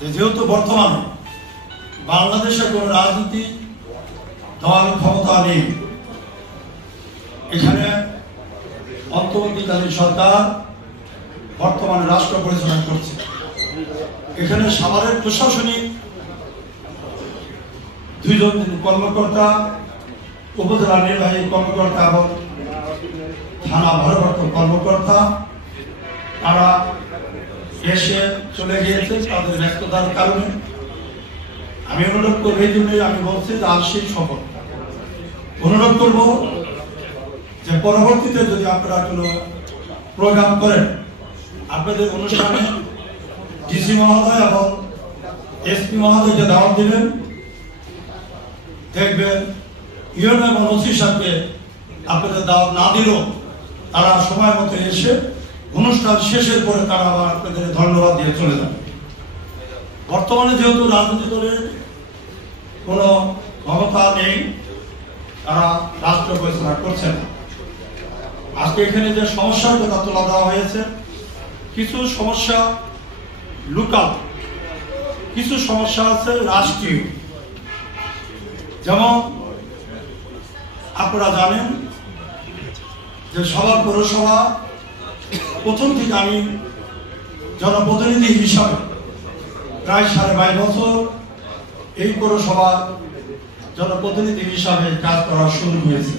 যেহেতু বর্তমানে বাংলাদেশে কোনো রাজনীতি দল ক্ষমতা নেই, এখানে অন্তর্বর্তীকালীন সরকার বর্তমানে রাষ্ট্র পরিচালনা করছে। এখানে সাভারের প্রশাসনিক 2 জন কর্মকর্তা, উপজেলা নির্বাহী কর্মকর্তা এবং থানা ভারপ্রাপ্ত কর্মকর্তা তারা এসে চলে গিয়েছে তাদের ব্যস্ততার কারণে। আমি অনুরোধ করবো, এই জন্যই আমি বলছি যে আজ সেই শপথ অনুরোধ করবো যে পরবর্তীতে যদি আপনারা কোনো প্রোগ্রাম করেন, আপনাদের অনুষ্ঠানে ডিসি মহোদয় এবং এসপি মহোদয়কে দাওয়াত দিবেন। দেখবেন ইউএন এবং ওসি সাহেবকে আপনাদের দাওয়াত না দিলেও তারা সময় মতো এসে অনুষ্ঠান শেষের পরে তারা আবার আপনাদের ধন্যবাদ দিয়ে চলে যাবে। বর্তমানে যেহেতু রাজনীতি দলের কোনো ক্ষমতা নেই, তারা রাষ্ট্র পরিচালনা করছে না। আজকে এখানে যে সমস্যার কথা তোলা দেওয়া হয়েছে, কিছু সমস্যা লোকাল, কিছু সমস্যা আছে রাষ্ট্রীয়। যেমন আপনারা জানেন যে সবার পৌরসভা প্রথম থেকে আমি জনপ্রতিনিধি হিসাবে প্রায় 22.5 বছর এই পৌরসভা জনপ্রতিনিধি হিসাবে কাজ করা শুরু হয়েছে।